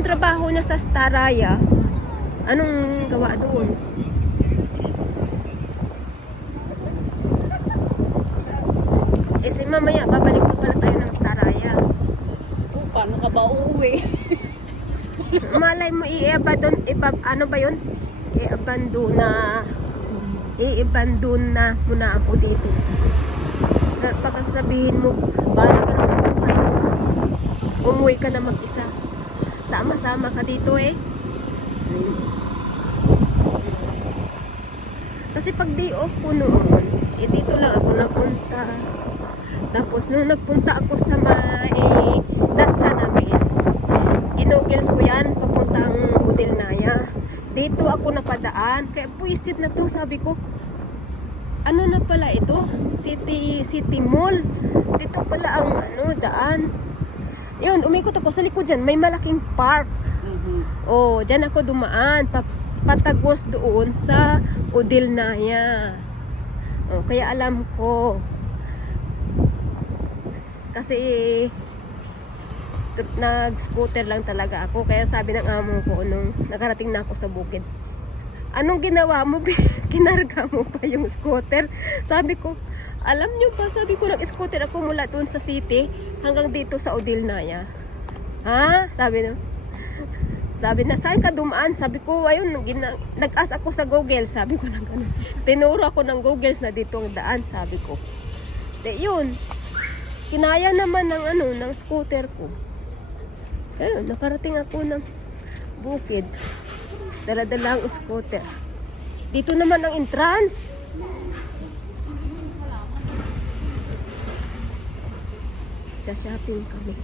yung trabaho niya sa Staraya? Anong gawa doon? Eh, mamaya, babalik pa pala tayo ng Staraya. Oh, paano ka ba uuwi? Malay mo, ano ba yun? I-abandon na muna ako dito. Pagkasabihin mo, bala ka na sa buhay. Umuwi ka na mag-isa. Sama-sama ka dito eh. Kasi pag day off ko noon, dito lang ako napunta. Tapos nung nagpunta ako sa Datsa namin, ginugils ko yan, papuntang Hotel Naya. Dito ako napadaan, kaya puisit na to, sabi ko. Ano na pala ito? City Mall. Dito pala ang daan. Yun, umikot ako sa likod dyan, may malaking park. Oh, dyan ako dumaan, patagos doon sa Hotel Naya. Oh, kaya alam ko. Kasi nag-scooter lang talaga ako. Kaya sabi ng amo ko nung nakarating na ako sa bukid, anong ginawa mo? Kinarga mo pa yung scooter? Sabi ko, alam nyo ba, sabi ko, nag-scooter ako mula doon sa city hanggang dito sa Hotel Naya. Ha? Sabi na, saan ka dumaan? Sabi ko, ayun, nag-ask ako sa Google. Sabi ko na gano'n. Tinuro ako ng Google na dito ang daan, sabi ko. De, yun. Kinaya naman ng scooter ko. Ayun, nakarating ako ng bukid. Dala-dala ang scooter. Dito naman ang entrance. Sa shopping kami.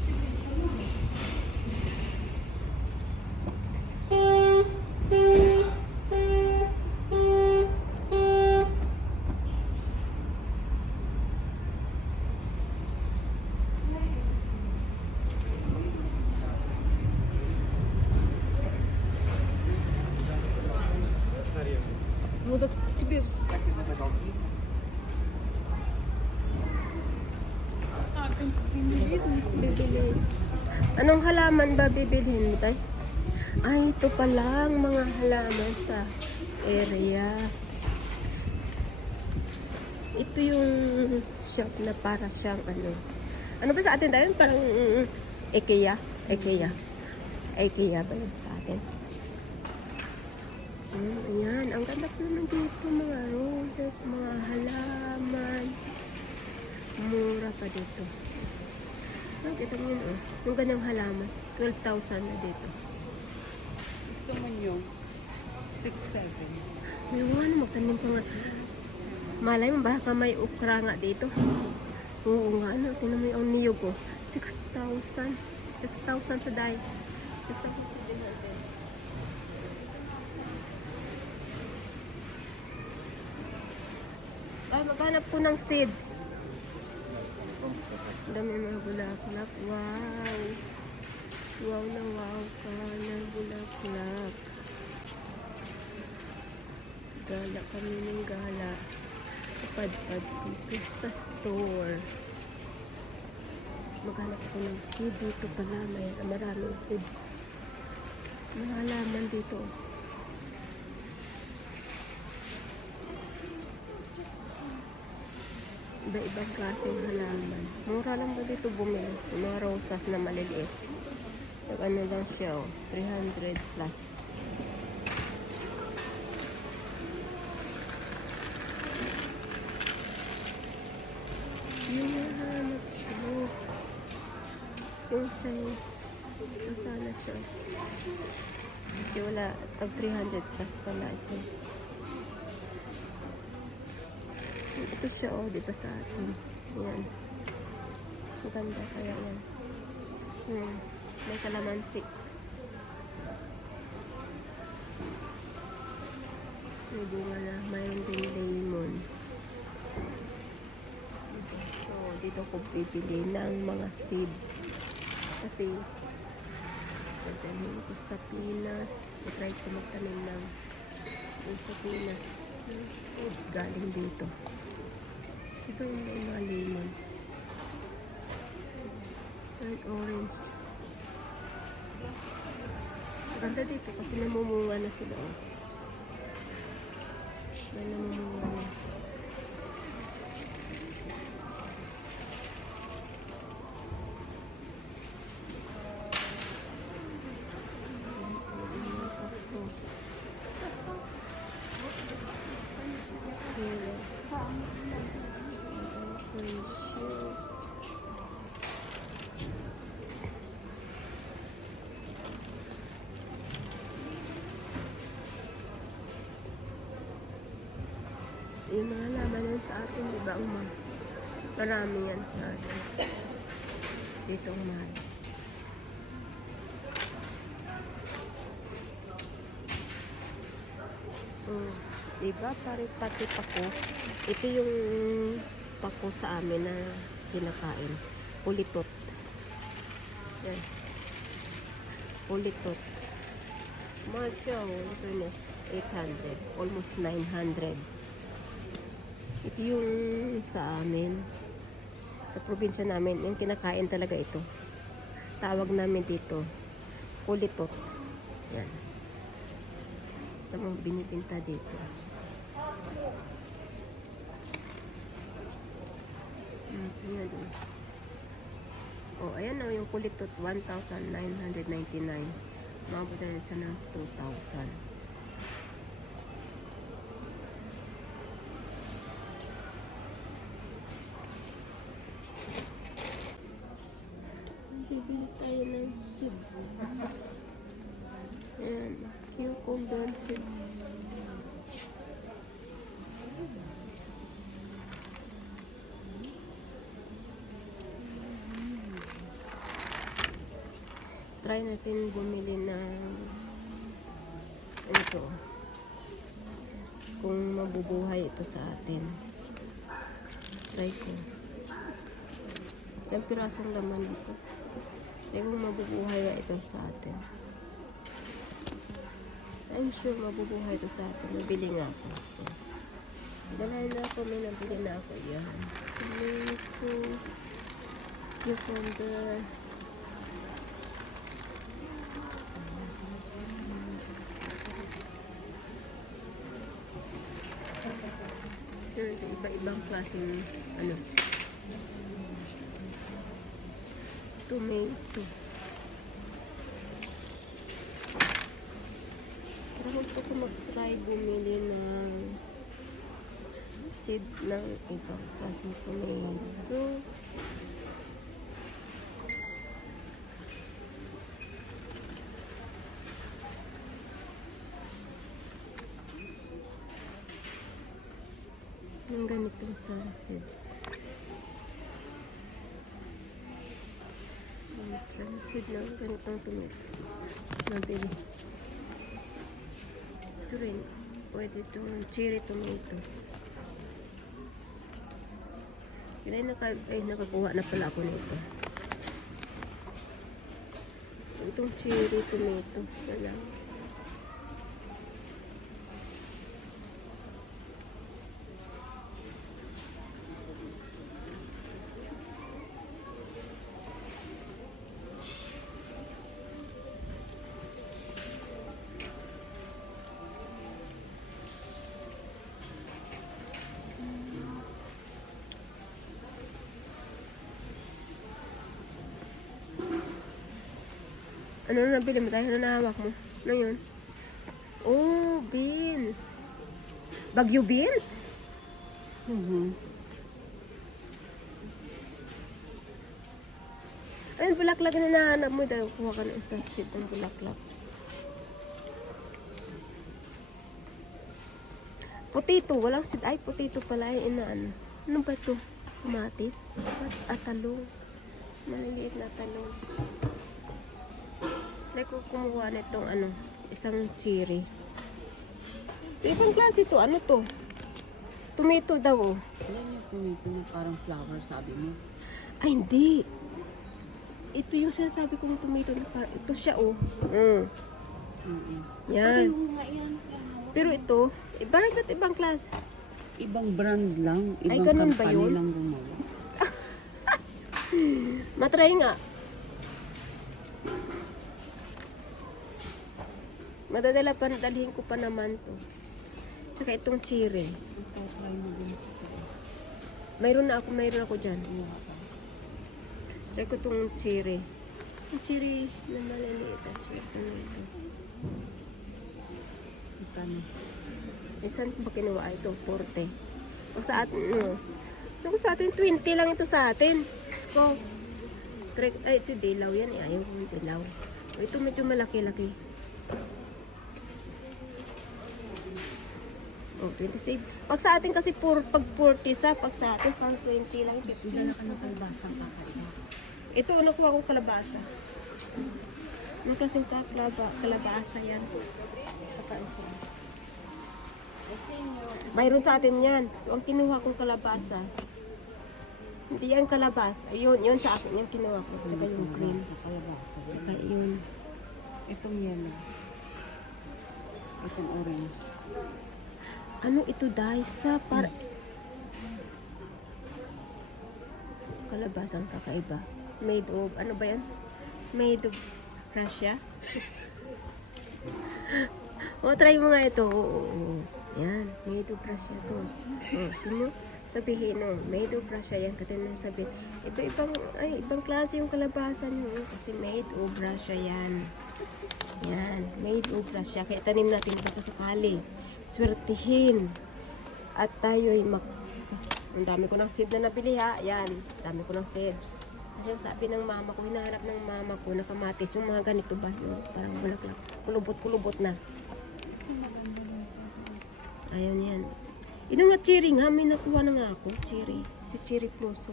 Ну так тебе... Bibili. Anong halaman ba bibilhin mo tayo? Ay, ito palang mga halaman sa area. Ito yung shop na para siyang ano ba sa atin tayo? Parang IKEA. IKEA ba yun sa atin? Ayan, ang ganda po naman dito, mga roses, mga halaman. Mura pa dito. Kita mo yun, yung ganyang halaman, 12,000 na dito. Gusto mo nyo? 6-7. Ewan, magtanim pa nga. Malay mo, baka may ukra nga dito. Oo nga, tingnan mo yung niyog ko. 6,000. 6,000 sa dahil. 6,000 sa dahil. Ay, maghanap po ng seed. Dami mga bulaklak. Wow. Wow na wow ka ng bulaklak. Gala kami ng gala. Kapadpad dito sa store. Maghanap ako ng seed dito pala. Maraming seed. Mga halaman dito. Iba-ibang klaseng halaman. Mura lang ba dito bumili? Mga rosas na maliliit. Ano lang siya, 300 plus. Yung nahanap ko. Yung chay. Masana siya. Kasi wala, tag 300 plus pala ito. Ito siya, di ba sa atin? Yan. Maganda kaya yan. May kalamansi. May bunga na. Mayroon din lemon. So, dito ko bibili ng mga seed. Kasi, pagdating ko sa Pinas, try ko magtanim ng sa Pinas. Seed galing dito. Ito yung mga lemon. And orange. Ganda dito kasi namumunga na sila. Oh. May namumunga na. Yung mga laman yan sa atin, di ba? Ang mahal. Marami yan sa atin. Dito ang mahal. Diba? Pati pako. Ito yung pako sa amin na kinakain. Pulitot. Yan. Pulitot. Mahal siya. Fairness. 800. Almost 900. Ito yung sa amin. Sa probinsya namin. Yung kinakain talaga ito. Tawag namin dito. Pulitot. Yan. Ito mong binibinta dito. Yan. Oh, ayan na yung pulitot. 1,999. Mabot na sa na 2,000. Bibili tayo ng seed. Ayan. Yung condom seed. Try natin bumili ng ito. Kung mabubuhay ito sa atin. Try ko. Yung pirasong laman dito. Try kung mabubuhay ito sa atin. I'm sure mabubuhay ito sa atin. Nabili nga ako. Dalahin na ako. May nabili na ako. Yan. Tomato. Cucumber. Sure, iba-ibang klaseng ano. Tomato. Pero gusto ko mag-try bumili ng seed ng ibang klaseng tomato. Yung ganitong sa seed. Seed ng ganitong tomato. Nabili. Ito rin. Pwede itong cherry tomato. Nakakuha na pala ako nito. Itong cherry tomato. Wala. Ano na nabili mo tayo? Ano nahawak mo? Ano yun? Oh, beans. Bagyo beans? Ayun, bulaklak na nahanap mo. Dahil kuha ka ng isang sheet ng bulaklak. Potato. Walang seed. Ay, potato pala. Ay, inaano. Ano ba ito? Kamatis? At talong. Maliliit na talong. Like ko kumuha nitong ano, isang cherry. Ibang klase to, ano to? Tomato daw oh. Yan yung tomato na parang flower, sabi mo. Ay hindi. Ito yung sinasabi kong tomato na parang, ito siya oh. Yan. Pero ito, bakit ibang klase? Ibang brand lang, Ay, ibang ganun ba company yun? lang gumawa. Matry nga. Madadala pa, dalhin ko pa naman to. Tsaka itong cherry. Ito, try mo din. Mayroon ako dyan. Try ko itong cherry. Yung cherry na maliliit. Ito na ito. Ikano. Saan ko ba kinuha ito? 40. Pag sa atin, Naku, sa atin, 20 lang ito sa atin. Diyos ko. Ay, ito dilaw yan. Ayaw ko yung dilaw. Ito medyo malaki-laki. Oh, 20 save. Pag sa atin kasi pag 40 sa, pag sa atin pang 20 lang. Sudala ka ng kalbasang kakaiba. Ito, nakuha ko kalabasa. Anong klaseng kalabasa yan? Mayroon sa atin yan. So, ang kinuha kong kalabasa, hindi yan kalabasa. Yun sa akin yung kinuha ko. Tsaka yung cream. Sa kalabasa. Tsaka yun. Itong yellow. Itong orange. Ano ito, Daisa? Para... Kalabasang kakaiba. Made of, ano ba yan? Made of Russia? Try mo nga ito. Oo. Yan, made of Russia to. Sino? Sabihin, made of Russia yan. Katulad ng sabihin, ibang klase yung kalabasa nyo. Kasi made of Russia yan. Yan, made of Russia. Kaya tanim natin ito sakali. Swertihin. At tayo ay ang dami ko ng seed na nabili ha. Yan, dami ko ng seed. Kasi ang sabi ng mama ko, hinahanap ng mama ko na kamatis. Yung mga ganito ba yun? Parang bulaklak. Kulubot-kulubot na. Ayun yan. Ito nga cherry nga. May nakuha na nga ako. Cherry. Si cherry puso.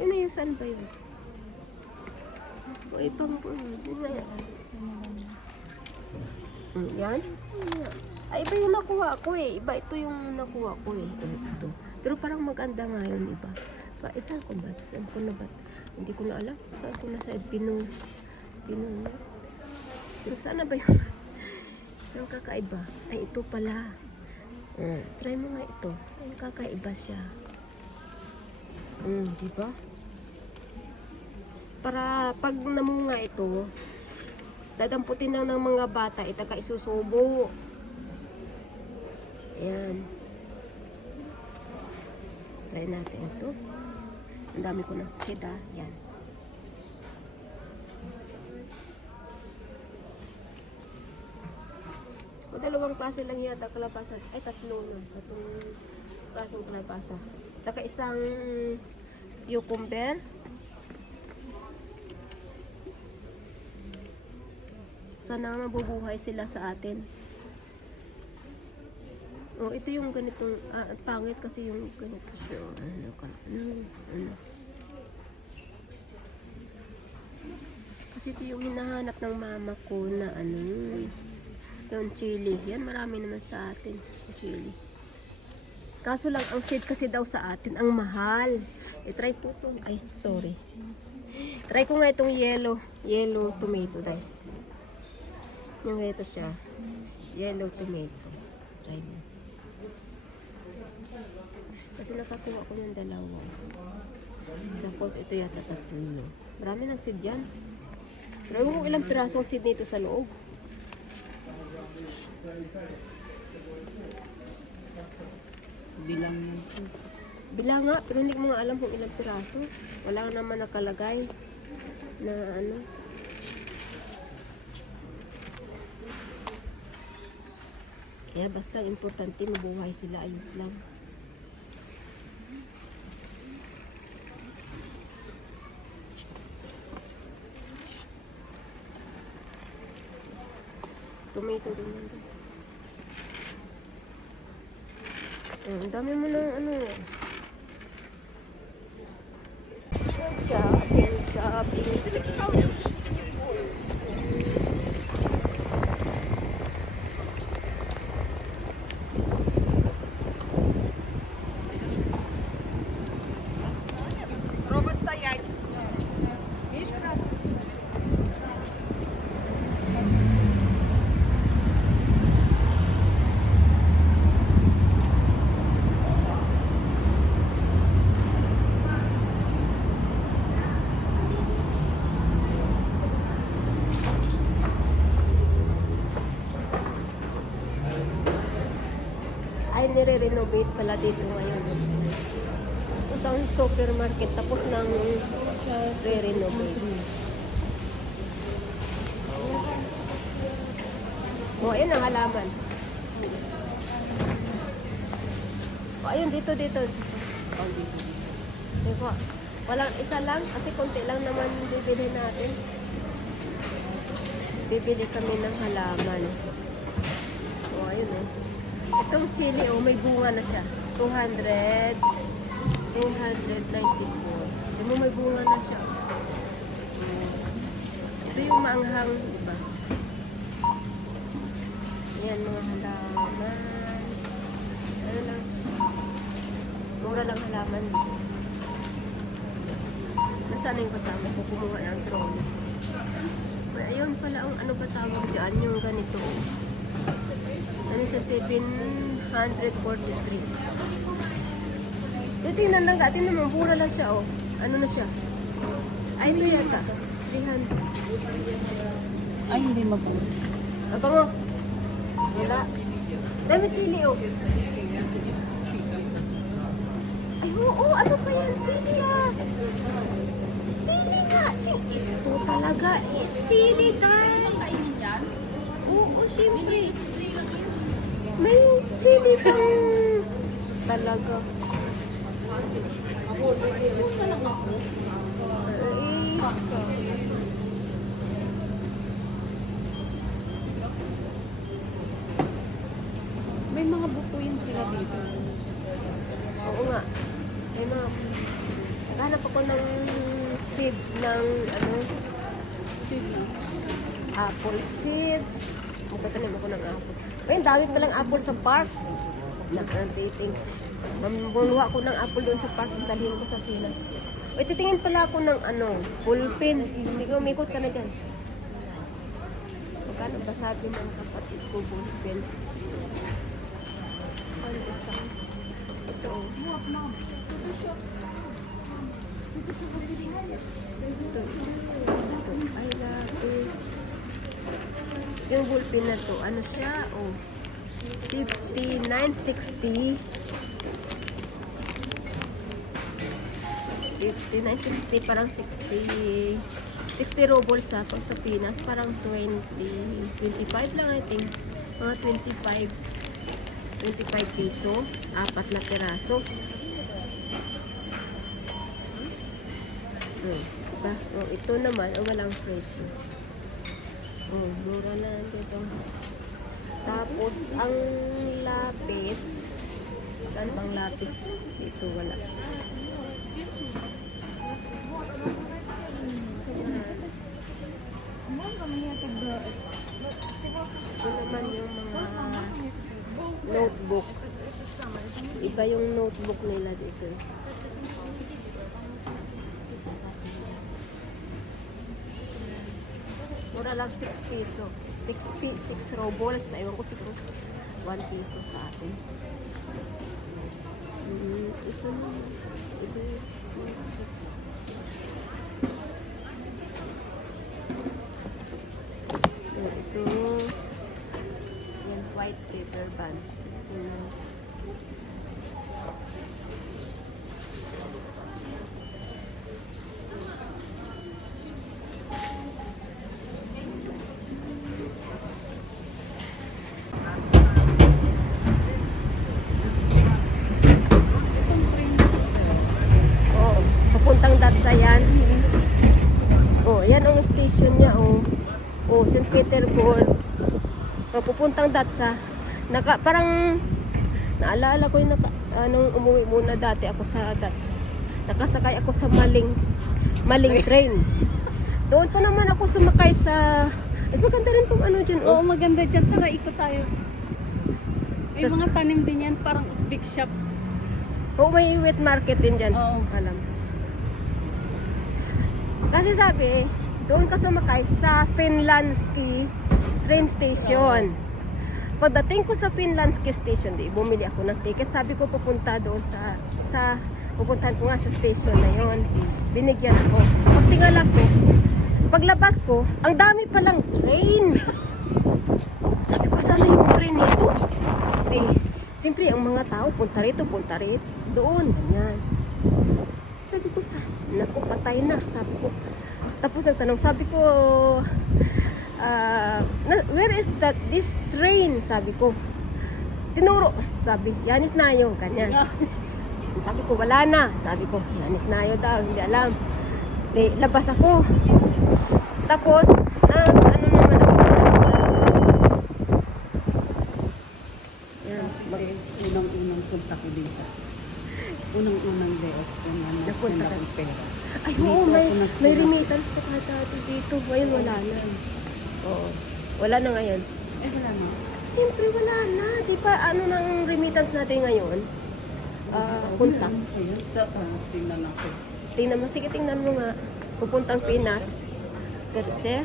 Yun na yun. Saan ba yun? O ibang po. Yun nga yan. Yan. Ay, iba yung nakuha ko eh. Iba ito yung nakuha ko eh. Ito. Pero parang maganda nga yun, iba. Saan ko ba? Saan ko na ba? Hindi ko na alam. Saan ko na sa Pino na. Pero sana ba yun? Yung kakaiba. Ay, ito pala. Try mo nga ito. Yung kakaiba siya. Diba? Para pag namunga ito, dadamputin lang ng mga bata, itaka isusubo. Ayan. Try natin ito. Ang dami ko ng sida. Yan. O, dalawang klase lang yata kalabasa. Ay, tatlo na. Tatlong klaseng kalabasa. Tsaka isang cucumber. Sana mabubuhay sila sa atin. Oh, ito yung ganitong pangit kasi yung ganito siya. Ano. Kasi ito yung hinahanap ng mama ko na yung chili. Yan, marami naman sa atin. Chili. Kaso lang, ang seed kasi daw sa atin, ang mahal. Try ko ito. Ay, sorry. Try ko nga itong yellow tomato dahil. Yung ito siya. Yellow tomato. Try mo. Kasi nakakuha ko ng dalawa. Tapos ito yata tatlo. Marami ng seed yan. Pero ewan ko ilang piraso ang seed nito sa loob. Bilang yun. Bilang nga, pero hindi ko nga alam kung ilang piraso. Wala naman nakalagay na ano. Kaya basta importante mabuhay sila, ayos lang. Tomato din yan. Ang dami mo ng ano. Shopping. Рома стоять. Видишь, как? nire-renovate pala dito ngayon. Isang supermarket tapos nang re-renovate. Oh, ayun ang halaman. Oh, ayun, dito. Oh, dito. Diba? Walang isa lang, kasi konti lang naman bibili natin. Bibili kami ng halaman. Oh, ayun eh. Itong chili, oh, may bunga na siya. 294. Ito mo, may bunga na siya. Ito yung maanghang, diba? Ayan, mga halaman. Ano lang. Mura lang halaman dito. Nasaan yung kasama ko? Kumuha ng trolley. Ay, ayun pala, ang ano ba tawag dyan? Yung ganito. Ano siya? 743. Tingnan lang, tingnan mo, mura lang siya, oh. Ano na siya? Ay, ito yata. 300. Ay, hindi mabuti. Abango. Wala. Dami chili, oh. Ay, oo, ano pa yan? Chili, ah. Chili nga. Ito talaga. Chili, guys. Oo, siyempre. May chili pang talaga. May mga butuin sila dito. Oo nga. May mga... Naghanap ako ng seed ng ano, Sige. apple seed. Magtatanim ako ng apple. Ay, ang dami palang apple sa park. Dating. Mamuluha ko ng apple doon sa park. Dalhin ko sa Pinas. Ay, titingin pala ako ng ano, pulpin. Hindi ko umikot ka na dyan. Magkano ba sabi ng kapatid ko, pulpin? Ano isa? Ito. Ito. Ay, lapis. Yung bullpen na to, ano siya? Oh, 59.60. 59.60, parang 60 rubles sa pag sa Pinas, parang 25 lang I think. Mga 25 piso, 4 na piraso. Diba? Oh, ito naman, walang presyo. Oh, mura na dito. Tapos, ang lapis, saan bang lapis? Dito, wala. Ito naman yung mga notebook. Iba yung notebook nila dito. Mura lang 6 piso. 6 rubles. Ayun ko siguro 1 piso sa atin. Ito naman. Ito ito. Yan, white paper band. Tingnan. Papuntang Datsa yan. Oh, yan ang station niya, oh. Oh, St. Petersburg. Papuntang Datsa. Parang naalala ko yung nung umuwi muna dati ako sa Datsa. Nakasakay ako sa maling train. Doon pa naman ako sumakay sa... Mas maganda rin kung ano dyan, Oo, oh. maganda dyan. Tara, ikot tayo. May Sa- mga tanim din yan, parang Uzbek shop. Oh, may wet market din dyan. Oo. Alam. Kasi sabi, doon ka sumakay sa Finlandsky train station. Pagdating ko sa Finlandsky station, bumili ako ng ticket. Sabi ko pupunta doon sa pupuntahan ko nga sa station na yon. Binigyan ako. Pagtingala ko, paglabas ko, ang dami palang train. Sabi ko, sana yung train nito? Siyempre, ang mga tao, punta rito, doon, ganyan. Sabi ko, naku, patay na, sabi ko. Tapos nagtanong, sabi ko, where is this train? Sabi ko. Tinuro, sabi, Yanis Nayo, ganyan. Sabi ko, wala na. Sabi ko, Yanis Nayo daw, hindi alam. Di, labas ako. Tapos, ano naman ako, yan, Unang-unang punta ko dito. Unang-unang day off ko na Napunta nagsend ka. akong pera. ay, Dito oo, ako may nagsimula. remittance pa kata dito. Ngayon, wala na. Oo, wala na ngayon. Eh, wala mo. Siyempre, wala na. Di ba, ano nang remittance natin ngayon? Punta. Ayun, tingnan ako. Tingnan mo, sige, tingnan mo nga. Pupuntang Pinas. Kasi,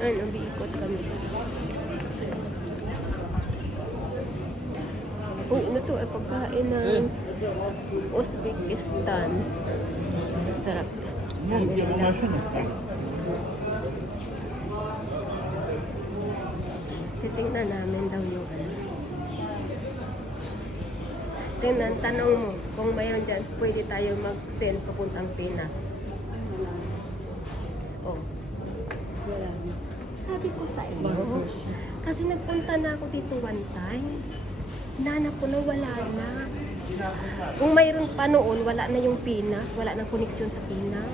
ayun, umiikot kami. Uy, ano to? Pagkain ng Uzbekistan. Sarap. Titingnan namin daw yung ano. Tingnan, tanong mo kung mayroon dyan, pwede tayo mag-send papuntang Pinas. Oh. Wala. Sabi ko sa iyo, kasi nagpunta na ako dito one time. Nanap ko na wala na. Kung mayroon pa noon, wala na yung Pinas, wala na koneksyon sa Pinas.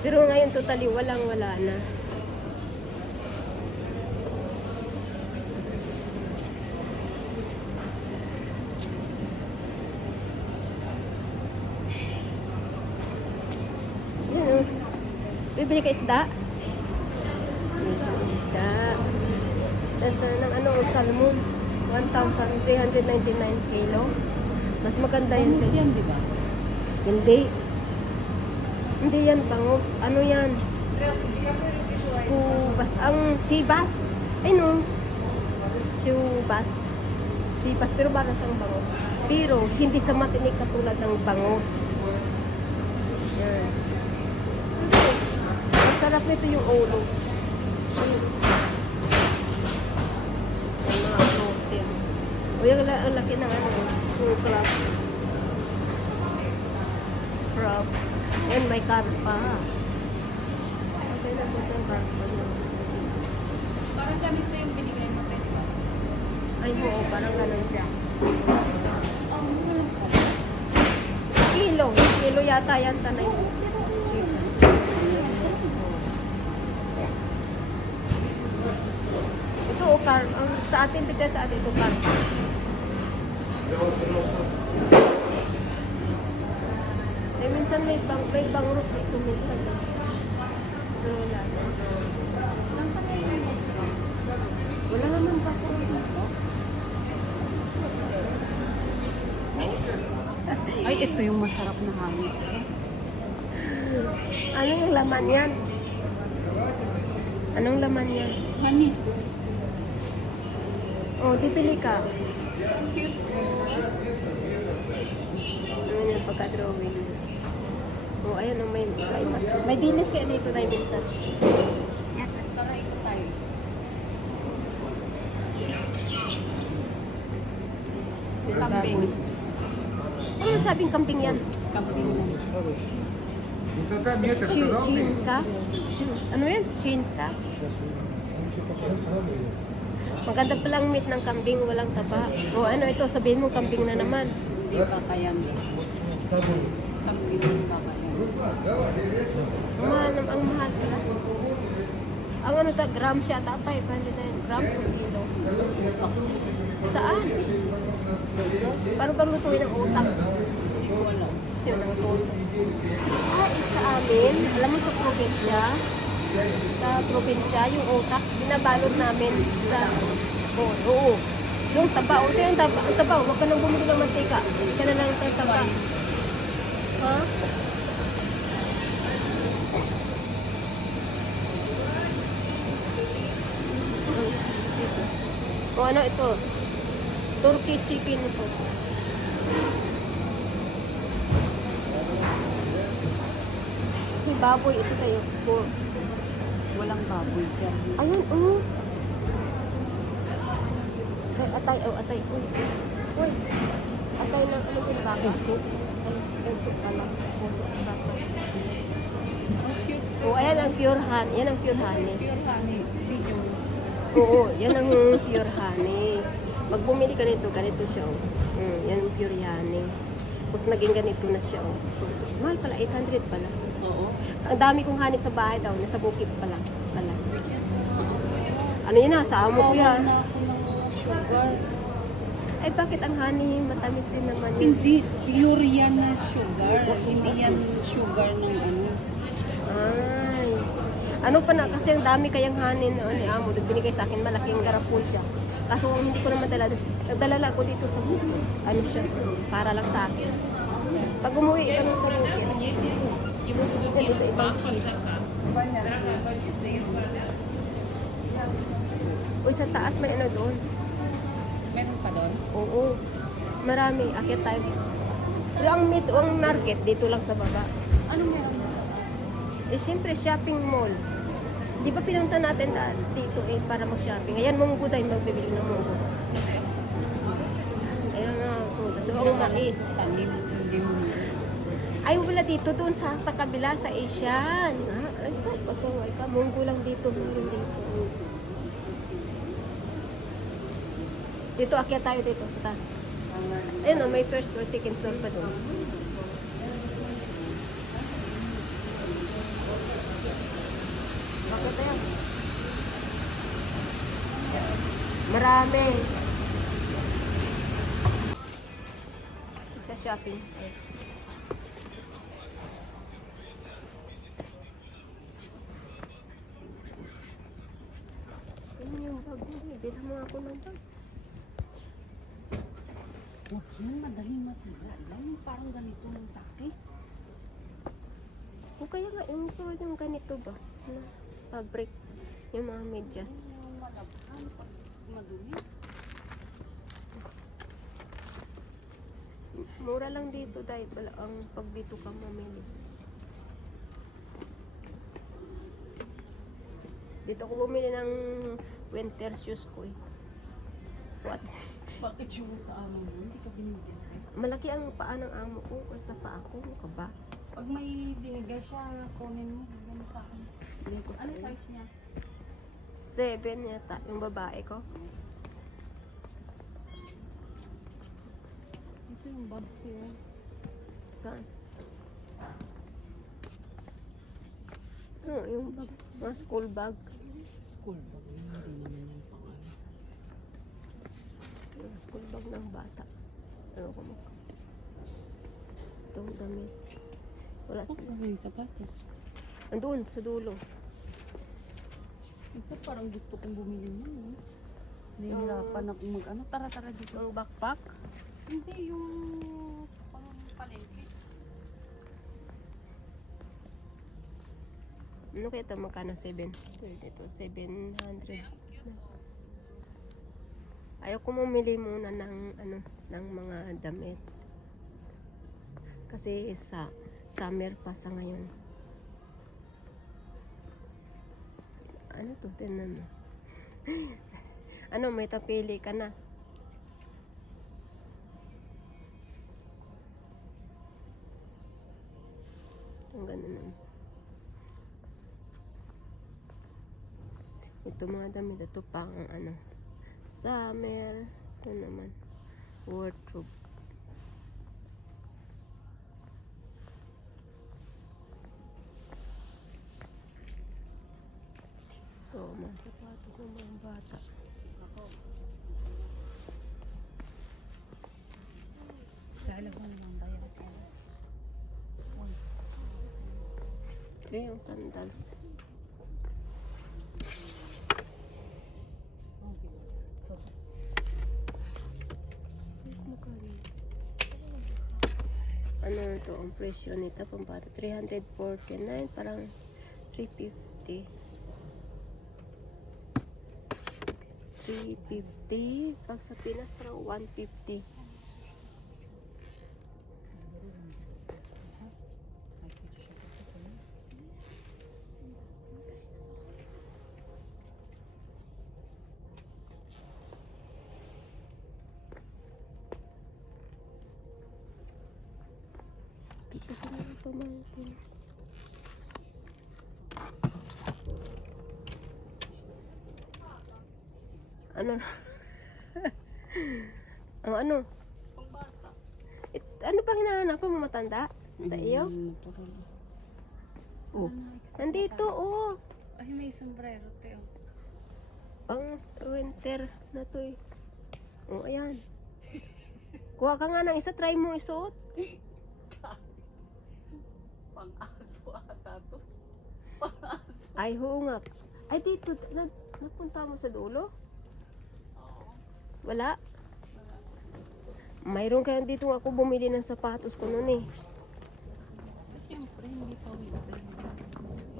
Pero ngayon totally wala na. Yan o. Bibili ka isda? Isda. Nasa ng ano, salmon. 1,399 kilo. Mas maganda yun. Bangus yan, di ba? Hindi. Hindi yan bangus. Ano yan? Kubas. Ang sibas. Ay no. Sibas. Sibas. Pero para siyang bangus. Pero hindi sa matinik katulad ng bangus. Yan. Masarap nito yung ulo. Ang mga frozen. O yung ang laki ng ano. Yung crab. Crab. And may karpa. Okay na po yung karpa niya. Parang ganito yung binigay mo tayo, di ba? Ay, oo, parang ganun siya. Kilo. Kilo yata yan, tanay. Ito, o sa atin, tignan sa atin, ito karpa. Eh, minsan may bangros dito minsan. Pero wala na. Wala naman bangros dito. Ay, ito yung masarap na hangin. Ano yung laman yan? Anong laman yan? Honey. Oh, dipili ka. Ano yung pagka-drawing? Oh, ayun, oh, may dilis kaya dito tayo minsan. Tara, ito tayo. Kambing. Ano sabing kambing yan? Kambing lang. Shinka? Ano yan? Shinka? Maganda palang meat ng kambing, walang taba. O ano ito, sabihin mo kambing na naman. Hindi pa kayang. Kambing pa kayang. Ang mahal pala. Ang ano ta, grams siya, ta 500 grams per kilo. Saan? Paano bang lutuin ang utak? Hindi ko alam. Yun ang utak. Sa amin, alam mo sa probinsya, yung utak, binabalot namin sa bowl. Oo. Yung taba, ito yung taba. Ang taba, huwag ka nang bumili ng mantika. Ika na lang ang taba. Ha? O ano ito? Turkey chicken ito. May baboy ito tayo. walang baboy dyan. Ayun, oh. Ay, atay, oh, atay. Uy, uy. Atay ng ano yung baka? Puso. Ay, puso pala. Puso ang baka. Ang cute. Oh, ayan ang pure honey. Yan ang pure honey. Pure honey. Video. Oo, yan ang pure honey. Pag bumili ka nito, ganito siya, oh. Yan ang pure honey. Tapos naging ganito na siya, oh. Mahal pala, 800 pala. Oo. Ang dami kong honey sa bahay daw, nasa bukid pala. Ano yun, nasa amo ko yan. Na ako ng sugar. Ay, bakit ang honey matamis din naman yun? Hindi, pure yan na sugar. Hindi yan sugar ng ano. Ay. Ano pa na, kasi ang dami kayang honey na ni amo. Binigay sa akin, malaking garapon siya. Kaso hindi ko na madala. Nagdala lang ko dito sa bukid. Ano siya, para lang sa akin. Pag umuwi kami sa bukid, ganito ibang cheese. Uy, sa taas may ano doon. Meron pa doon? Oo. Marami. Akit tayo. Pero ang market dito lang sa baba. Anong meron mo sa Eh, siyempre, shopping mall. Di ba pinunta natin dito para mag-shopping? Ayan, munggo tayo magbibili ng munggo. Ayan na, fruta. So, ang mais. Tanim, hindi mo. Ay, wala dito doon sa kabila, sa Asian. Ay, pasaway ka. Munggo lang dito. Meron dito. Dito, akyat tayo dito sa taas. Ayun o, may first floor, second floor pa doon. Bakit tayo? Marami. Sa shopping. Ano yung bag mo? Bita mo ako ng bag. Huwag yan, madaling masira lang. Parang ganito lang sa akin. O kaya nga, yung ganito ba? Na fabric. Yung mga medyas. Yung malabhan, pag madumi. Mura lang dito dahil ang pag dito ka mamili. Dito ako bumili ng winter shoes ko eh. What? Bakit yung sa amo mo? Hindi ka binigyan. Malaki ang paa ng amo ko sa paa ko. Ano ka ba? Pag may binigay siya, kunin mo. Bigyan mo sa akin. Hindi ko sa Ano size niya? 7 yata yung babae ko. Ito yung bag ko. Saan? Yung bag. Mga school bag. School bag. Hindi naman yung pangalan. Yung school bag ng bata. Ano ko mo? Itong damit. Wala Saan sila. ka ba yung sapatos? Andun, sa dulo. Isa parang gusto kong bumili niyan. Nahihirapan akong mag-ano. Tara dito. Ang backpack. Hindi yung pang palengke. Ano kaya ito? Magkano? 7? Ito, 700. Ayaw ko mamili muna ng, ng mga damit. Kasi sa summer pa sa ngayon. Ano to? Tinan mo. Ano, may tapili ka na. Ang ganun. Ito mga damit. Ito pang summer. Ito naman. Wardrobe. Ito, mga sapatos ng mga bata. Dahil ako naman bayad ko. Ito yung sandals. Ano ito ang presyo nito pambata? 349, parang 350. 350. Pag sa Pinas parang 150. pamangkin. Ano? Ang ano? Pangbata. Ano bang hinahanap mo, matanda? Sa iyo? Natural. Oh. Nandito, oh. Ay, may sombrero, Teo. Pang winter na to eh. Oh, ayan. Kuha ka nga ng isa, try mo isuot. Pang-aso ata to. Ay, oo nga. Ay, dito, napunta mo sa dulo? Wala? Mayroon kaya dito ako bumili ng sapatos ko noon eh. Siyempre, hindi pa winter.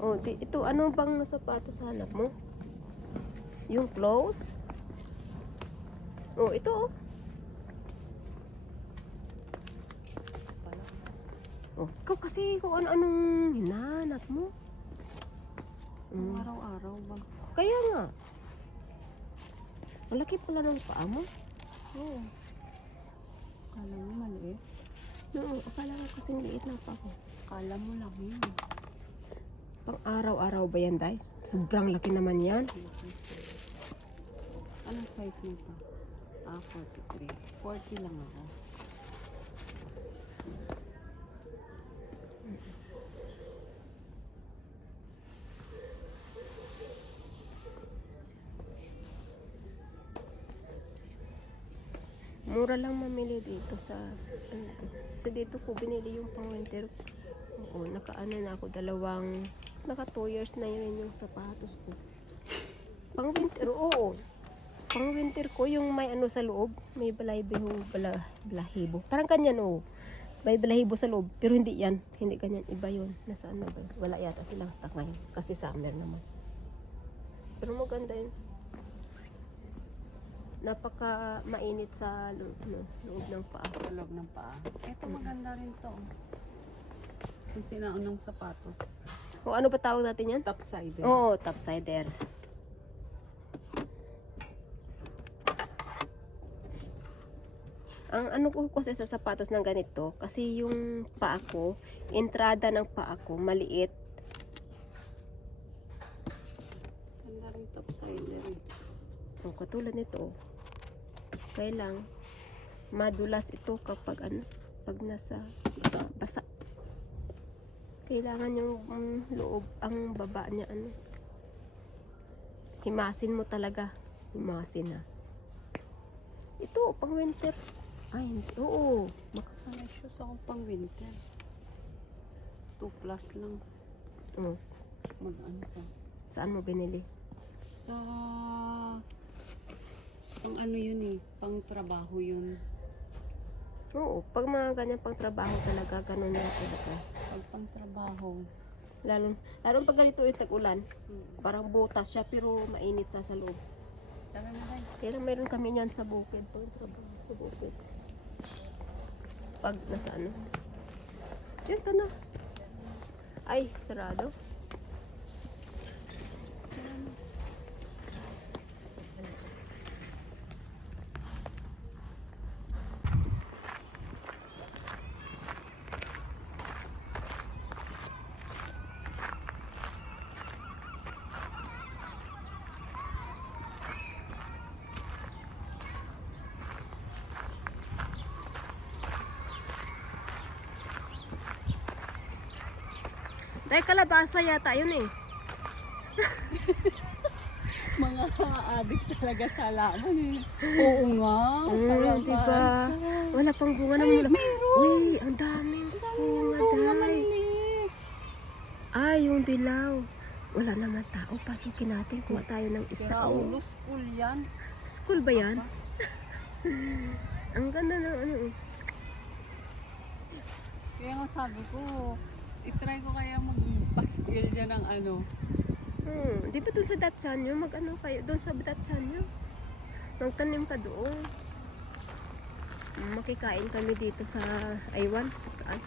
Oh, ito, ano bang sapatos hanap mo? Yung clothes? Oh, ito oh. Oh, ikaw kasi kung ano-anong hinahanap mo. Mm. Araw-araw ba? Kaya nga. Malaki pala ng paa mo. Oo. Kala mo maliit. No, akala ko kasing liit na pa ko. Kala mo lang yun. Pang araw-araw ba yan, Day? Sobrang laki naman yan. Anong size nito? 43. 40 lang ako. Mura lang mamili dito sa ano to. Kasi dito ko binili yung pang winter. Oo, naka-ano na ako, naka 2 years na yun yung sapatos ko. Pang winter, oo. Pang winter ko yung may ano sa loob, may balahibo. Parang kanyan oo. May balahibo sa loob, pero hindi yan. Hindi kanyan, iba yun. Nasa ano ba? Wala yata silang stock ngayon kasi summer naman. Pero maganda yun. Napaka mainit sa loob ng paa. Sa loob ng paa. Ito maganda rin to. Yung sinaunang sapatos. O ano ba tawag natin yan? Topsider. Oo, topsider. Ang ano ko kasi sa sapatos ng ganito, kasi yung paa ko, entrada ng paa ko, maliit. Ganda rin topsider eh. O, katulad nito. Kaya lang, madulas ito kapag ano, pag nasa basa. Kailangan yung loob, ang baba niya ano. Himasin mo talaga. Himasin ha. Ito, pang winter. Ay, hindi. Oo. May shoes akong pang winter. 2 plus lang. Oh, Mag-ano pa. saan mo binili? Sa... Pang ano yun eh. Pang trabaho yun. Oo, pag mga ganyan pang trabaho talaga, ganun na talaga. Pag pang trabaho. Lalo pag ganito yung tag-ulan, parang butas siya pero mainit sa loob. Tara na tayo. Kaya lang meron kami niyan sa bukid, pang trabaho sa bukid. Pag nasa ano. Diyan ka na. Ay, sarado. Dahil kalabasa yata yun eh. Mga addict talaga sa halaman eh. Oo nga. Diba? Wala pang bunga naman. Ay, meron! Uy, ang daming bunga, Bunga Day. maliit. Ay, yung dilaw. Wala naman tao. Pasukin natin. Kuha tayo ng isa. Sira Oh. ulo school yan. School ba yan? Ang ganda ng ano. Kaya nga sabi ko, itry ko kaya mag-pastel dyan ng ano. Di ba dun sa Datchan nyo? Mag-ano kayo? Dun sa Datchan nyo? Magtanim ka doon. Makikain kami dito sa Aywan. Saan?